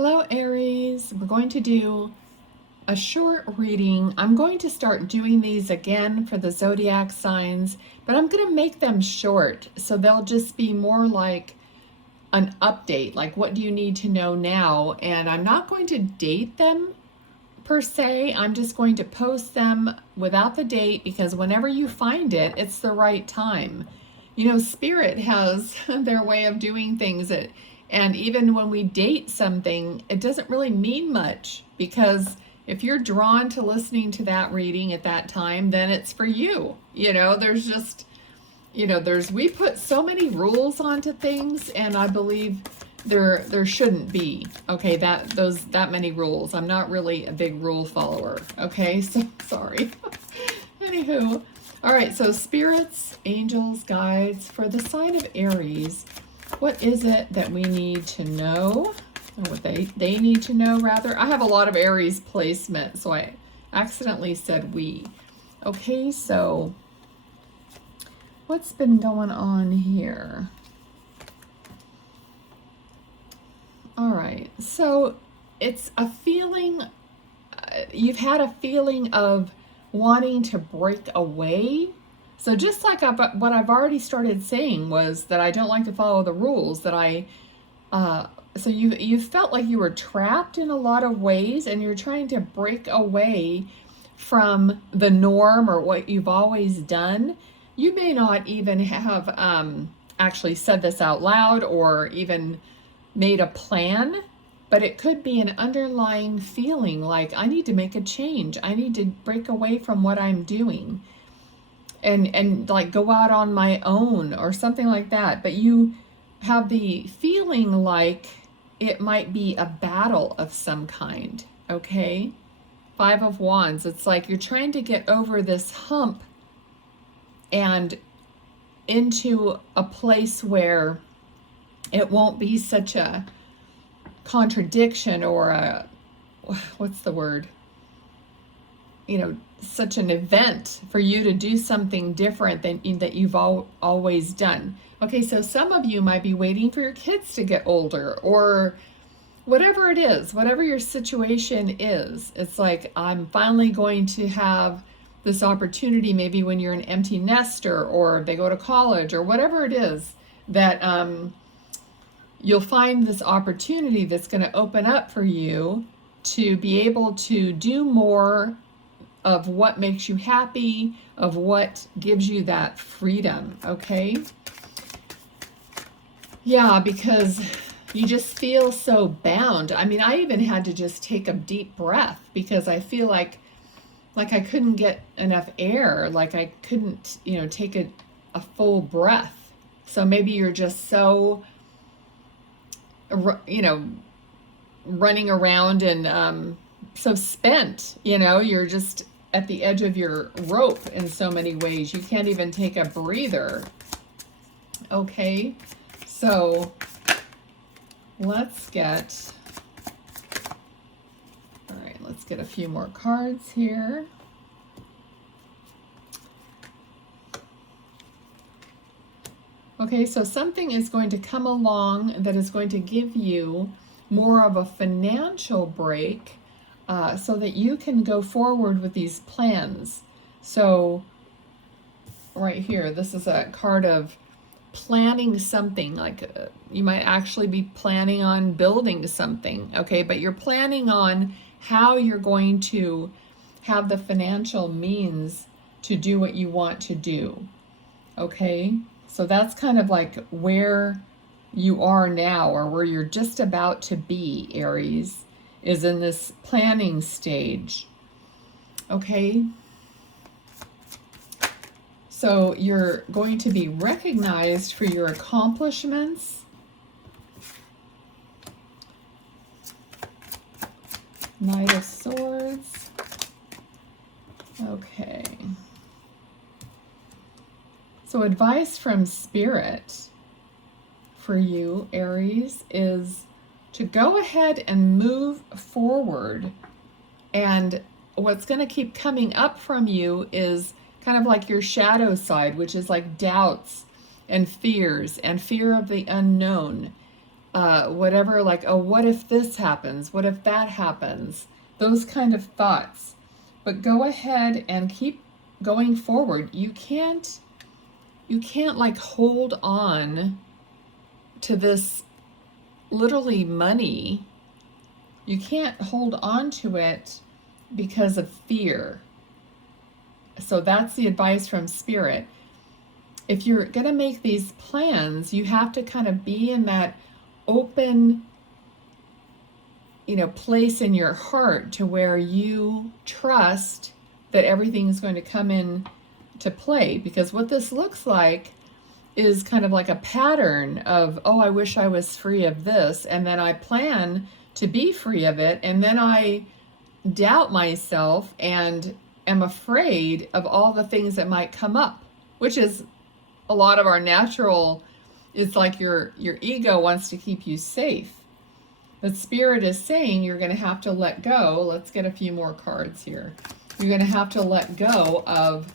Hello, Aries. We're going to do a short reading. I'm going to start doing these again for the zodiac signs, but I'm going to make them short, so they'll just be more like an update, like what do you need to know now? And I'm not going to date them per se. I'm just going to post them without the date because whenever you find it, it's the right time. You know, Spirit has their way of doing things and even when we date something, it doesn't really mean much because if you're drawn to listening to that reading at that time, then it's for you. You know, there's just, we put so many rules onto things, and I believe there shouldn't be, okay, that many rules. I'm not really a big rule follower, okay, so sorry. Anywho, all right, so spirits, angels, guides, for the sign of Aries, what is it that we need to know? Or what they need to know, rather. I have a lot of Aries placement, so I accidentally said we. Okay, so what's been going on here? All right, so it's a feeling, you've had a feeling of wanting to break away. So just like what I've already started saying was that I don't like to follow the rules, that so you felt like you were trapped in a lot of ways, and you're trying to break away from the norm or what you've always done. You may not even have actually said this out loud or even made a plan, but it could be an underlying feeling like I need to make a change. I need to break away from what I'm doing and like go out on my own or something like that. But you have the feeling like it might be a battle of some kind, okay? Five of Wands, it's like you're trying to get over this hump and into a place where it won't be such a contradiction or what's the word? Such an event for you to do something different than that you've always done. Okay, so some of you might be waiting for your kids to get older or whatever it is, whatever your situation is. It's like, I'm finally going to have this opportunity, maybe when you're an empty nester or they go to college or whatever it is, that you'll find this opportunity that's going to open up for you to be able to do more of what makes you happy, of what gives you that freedom, okay? Yeah, because you just feel so bound. I mean, I even had to just take a deep breath because I feel like I couldn't get enough air, like I couldn't, take a full breath. So maybe you're just so, running around and so spent, you're just at the edge of your rope in so many ways. You can't even take a breather. Okay, so let's get a few more cards here. Okay, so something is going to come along that is going to give you more of a financial break so that you can go forward with these plans. So right here, this is a card of planning something, like you might actually be planning on building something, okay, but you're planning on how you're going to have the financial means to do what you want to do, okay? So that's kind of like where you are now, or where you're just about to be, Aries, is in this planning stage, okay? So you're going to be recognized for your accomplishments. Knight of Swords. Okay. So advice from Spirit for you, Aries, is to go ahead and move forward. And what's going to keep coming up from you is kind of like your shadow side, which is like doubts and fears and fear of the unknown. whatever, like, oh, what if this happens? What if that happens? Those kind of thoughts. But go ahead and keep going forward. You can't like hold on to this literally money. You can't hold on to it because of fear. So that's the advice from Spirit. If you're going to make these plans, you have to kind of be in that open, place in your heart to where you trust that everything's going to come in to play. Because what this looks like is kind of like a pattern of, oh, I wish I was free of this, and then I plan to be free of it, and then I doubt myself and am afraid of all the things that might come up, which is a lot of our natural. It's like your ego wants to keep you safe. The Spirit is saying you're going to have to let go. Let's get a few more cards here. You're going to have to let go of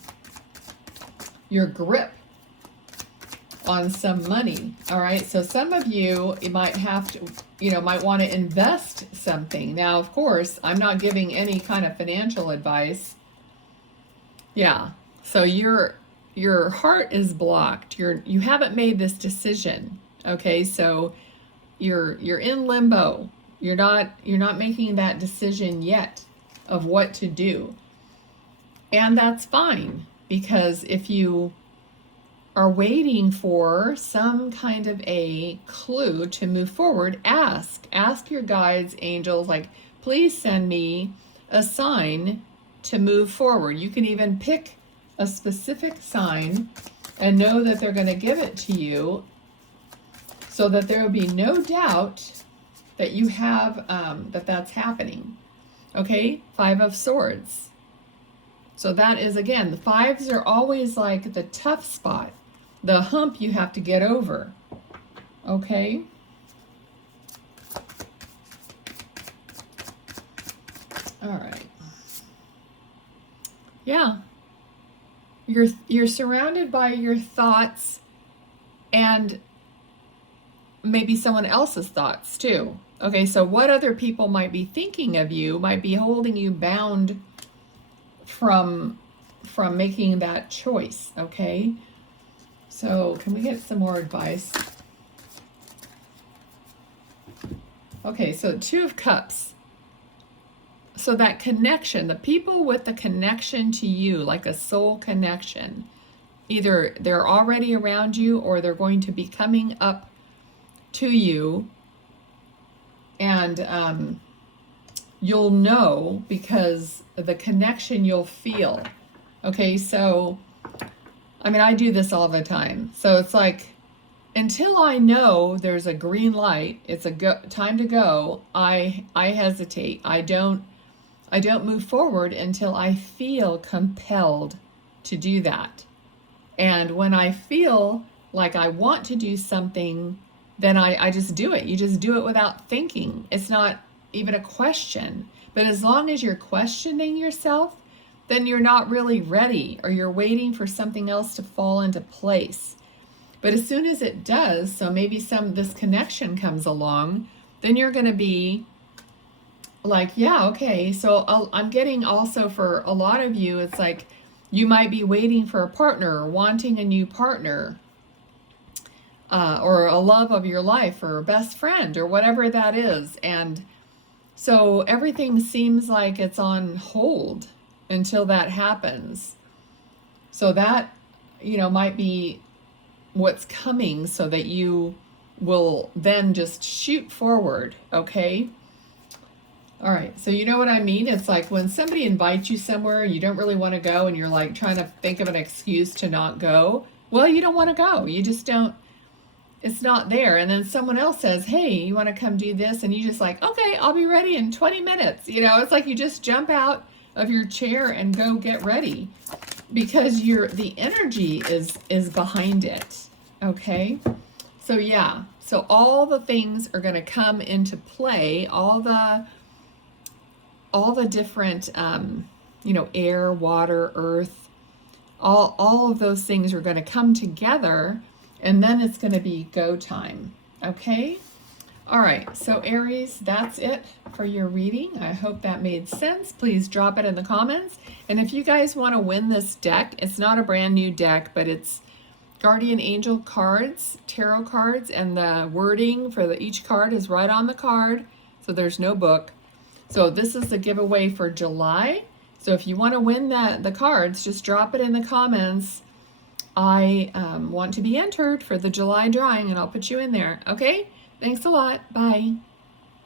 your grip on some money. All right. So some of you might have to, might want to invest something. Now, of course, I'm not giving any kind of financial advice. Yeah. So your heart is blocked. You haven't made this decision. Okay. So you're in limbo. You're not making that decision yet of what to do. And that's fine, because if you are waiting for some kind of a clue to move forward, ask your guides, angels, like, please send me a sign to move forward. You can even pick a specific sign and know that they're going to give it to you, so that there will be no doubt that you have that's happening. Okay, 5 of Swords. So that is, again, the 5s are always like the tough spot, the hump you have to get over. Okay. All right. Yeah. You're surrounded by your thoughts and maybe someone else's thoughts too. Okay, so what other people might be thinking of you might be holding you bound from making that choice. Okay, so can we get some more advice? Okay, so 2 of Cups. So that connection, the people with the connection to you, like a soul connection, either they're already around you or they're going to be coming up to you, and you'll know because the connection you'll feel. Okay, so I mean, I do this all the time. So it's like, until I know there's a green light, it's time to go, I hesitate. I don't move forward until I feel compelled to do that. And when I feel like I want to do something, then I just do it. You just do it without thinking. It's not even a question. But as long as you're questioning yourself, then you're not really ready, or you're waiting for something else to fall into place. But as soon as it does, so maybe this connection comes along, then you're going to be like, yeah, okay. So I'm getting also, for a lot of you, it's like you might be waiting for a partner or wanting a new partner, or a love of your life, or a best friend, or whatever that is. And so everything seems like it's on hold until that happens. So that, might be what's coming, so that you will then just shoot forward. Okay. All right. So you know what I mean? It's like when somebody invites you somewhere and you don't really want to go, and you're like trying to think of an excuse to not go. Well, you don't want to go. You just don't. It's not there. And then someone else says, hey, you want to come do this? And you just like, okay, I'll be ready in 20 minutes. It's like you just jump out of your chair and go get ready, because the energy is behind it. Okay. So yeah. So all the things are going to come into play. All the different, air, water, earth, all of those things are going to come together, and then it's going to be go time. Okay. All right, so Aries, that's it for your reading. I hope that made sense. Please drop it in the comments. And if you guys want to win this deck, it's not a brand new deck, but it's Guardian Angel cards, tarot cards, and the wording for each card is right on the card, so there's no book. So this is the giveaway for July. So if you want to win the cards, just drop it in the comments. I want to be entered for the July drawing, and I'll put you in there. Okay? Thanks a lot. Bye.